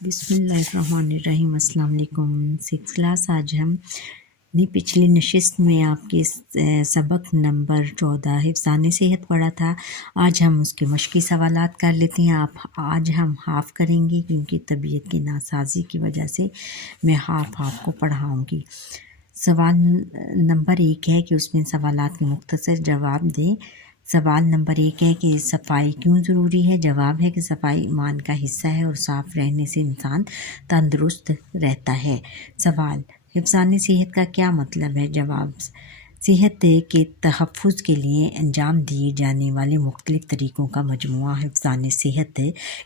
بسم اللہ الرحمن الرحیم۔ السلام علیکم۔ 6 کلاس آج ہم نے پچھلی نشست میں آپ کے سبق نمبر 14 حفظان صحت پڑھا تھا۔ آج ہم اس کے مشقی سوالات کر لیتے ہیں۔ آج ہم ہاف کریں گے کیونکہ طبیعت کی ناسازی کی وجہ سے میں ہاف کو پڑھاؤں گی۔ سوال نمبر 1 ہے کہ اس میں سوالات کے مختصر جواب دیں۔ سوال نمبر 1 ہے کہ صفائی کیوں ضروری ہے؟ جواب ہے کہ صفائی ایمان کا حصہ ہے اور صاف رہنے سے انسان تندرست رہتا ہے۔ سوال، حفظان صحت کا کیا مطلب ہے؟ جواب، صحت کے تحفظ کے لیے انجام دیے جانے والے مختلف طریقوں کا مجموعہ حفظان صحت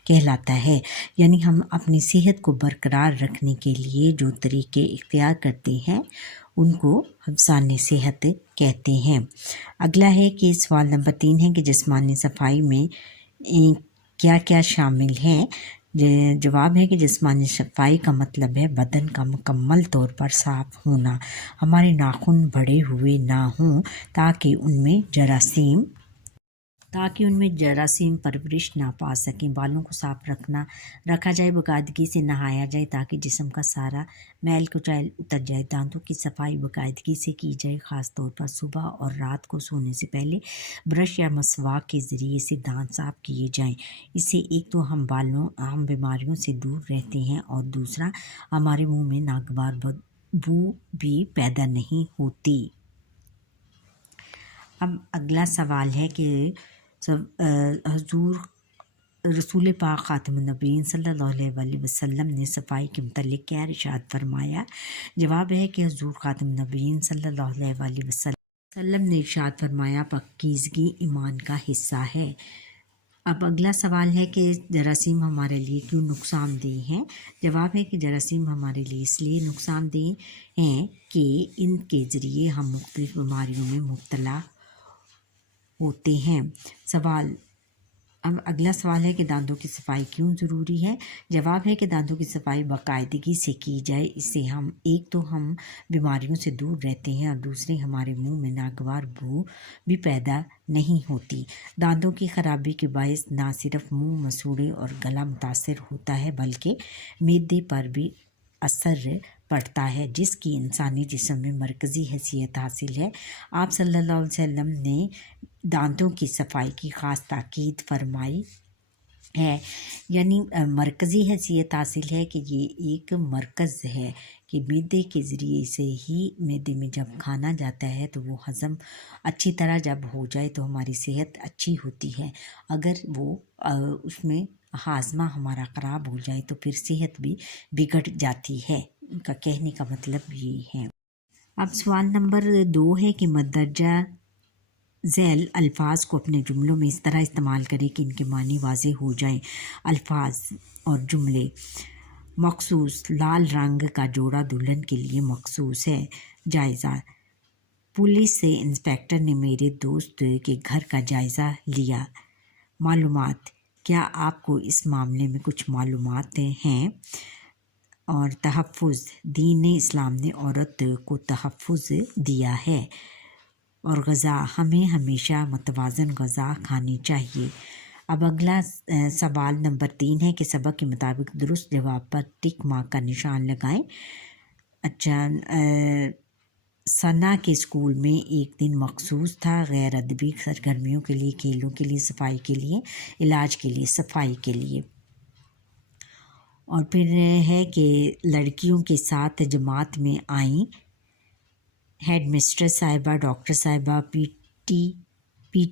کہلاتا ہے۔ یعنی ہم اپنی صحت کو برقرار رکھنے کے لیے جو طریقے اختیار کرتے ہیں ان کو حفظان صحت کہتے ہیں۔ اگلا ہے کہ سوال نمبر 3 ہے کہ جسمانی صفائی میں کیا کیا شامل ہیں؟ جواب ہے کہ جسمانی صفائی کا مطلب ہے بدن کا مکمل طور پر صاف ہونا۔ ہمارے ناخن بڑے ہوئے نہ ہوں تاکہ ان میں جراثیم پرورش نہ پا سکیں۔ بالوں کو صاف رکھا جائے، باقاعدگی سے نہایا جائے تاکہ جسم کا سارا میل کچیل اتر جائے۔ دانتوں کی صفائی باقاعدگی سے کی جائے، خاص طور پر صبح اور رات کو سونے سے پہلے برش یا مسواک کے ذریعے سے دانت صاف کیے جائیں۔ اس سے ایک تو ہم بیماریوں سے دور رہتے ہیں اور دوسرا ہمارے منہ میں ناگوار بدبو بھی پیدا نہیں ہوتی۔ اب اگلا سوال ہے کہ حضور رسول پاک خاتم النبیین صلی اللہ علیہ وسلم نے صفائی کے متعلق کیا ارشاد فرمایا؟ جواب ہے کہ حضور خاتم النبیین صلی اللہ علیہ وسلم نے ارشاد فرمایا، پاکیزگی ایمان کا حصہ ہے۔ اب اگلا سوال ہے کہ جراثیم ہمارے لیے کیوں نقصان دہ ہیں؟ جواب ہے کہ جراثیم ہمارے لیے اس لیے نقصان دہ ہیں کہ ان کے ذریعے ہم مختلف بیماریوں میں مبتلا ہوتے ہیں۔ اب اگلا سوال ہے کہ دانتوں کی صفائی کیوں ضروری ہے؟ جواب ہے کہ دانتوں کی صفائی باقاعدگی سے کی جائے، اس سے ایک تو ہم بیماریوں سے دور رہتے ہیں اور دوسرے ہمارے منہ میں ناگوار بو بھی پیدا نہیں ہوتی۔ دانتوں کی خرابی کے باعث نہ صرف منہ، مسوڑھے اور گلا متاثر ہوتا ہے بلکہ معدے پر بھی اثر پڑتا ہے، جس کی انسانی جسم میں مرکزی حیثیت حاصل ہے۔ آپ صلی اللہ علیہ وسلم نے دانتوں کی صفائی کی خاص تاکید فرمائی ہے، یعنی مرکزی حیثیت حاصل ہے کہ یہ ایک مرکز ہے کہ معدے کے ذریعے سے ہی معدے میں جب کھانا جاتا ہے تو وہ ہضم اچھی طرح جب ہو جائے تو ہماری صحت اچھی ہوتی ہے۔ اگر وہ اس میں ہاضمہ ہمارا خراب ہو جائے تو پھر صحت بھی بگڑ جاتی ہے۔ ان کا کہنے کا مطلب یہ ہے۔ اب سوال نمبر 2 ہے کہ مندرجہ ذیل الفاظ کو اپنے جملوں میں اس طرح استعمال کریں کہ ان کے معنی واضح ہو جائیں۔ الفاظ اور جملے: مخصوص، لال رنگ کا جوڑا دلہن کے لیے مخصوص ہے۔ جائزہ: پولیس انسپکٹر نے میرے دوست کے گھر کا جائزہ لیا۔ معلومات: کیا آپ کو اس معاملے میں کچھ معلومات ہیں؟ اور تحفظ: دین اسلام نے عورت کو تحفظ دیا ہے۔ اور غذا: ہمیں ہمیشہ متوازن غذا کھانی چاہیے۔ اب اگلا سوال نمبر 3 ہے کہ سبق کے مطابق درست جواب پر ٹک مارک کا نشان لگائیں۔ اچھا، ثنا کے اسکول میں ایک دن مخصوص تھا، غیر ادبی سرگرمیوں کے لیے، کھیلوں کے لیے، صفائی کے لیے، علاج کے لیے، صفائی کے لیے۔ اور پھر ہے کہ لڑکیوں کے ساتھ جماعت میں آئیں ہیڈ مسٹریس صاحبہ، ڈاکٹر صاحبہ، پی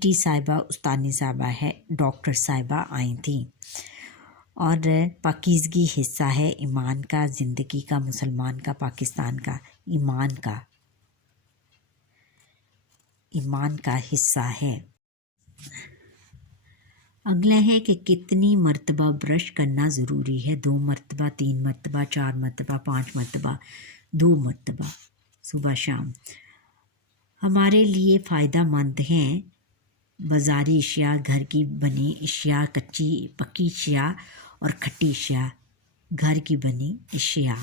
ٹی صاحبہ، استانی صاحبہ، ڈاکٹر صاحبہ آئی تھیں۔ اور پاکیزگی حصہ ہے ایمان کا، زندگی کا، مسلمان کا، پاکستان کا، ایمان کا حصہ ہے۔ اگلا ہے کہ کتنی مرتبہ برش کرنا ضروری ہے؟ 2 مرتبہ، 3 مرتبہ، 4 مرتبہ، 5 مرتبہ، 2 مرتبہ، صبح شام۔ ہمارے لیے فائدہ مند ہیں بازاری اشیاء، گھر کی بنی اشیاء، کچی پکی اشیاء اور کھٹی اشیاء، گھر کی بنی اشیاء۔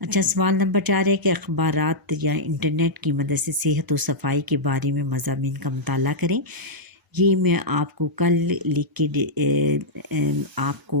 اچھا، سوال نمبر 4 ہے کہ اخبارات یا انٹرنیٹ کی مدد سے صحت و صفائی کے بارے میں مضامین کا مطالعہ کریں۔ یہ میں آپ کو کل لکھ کے آپ کو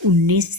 19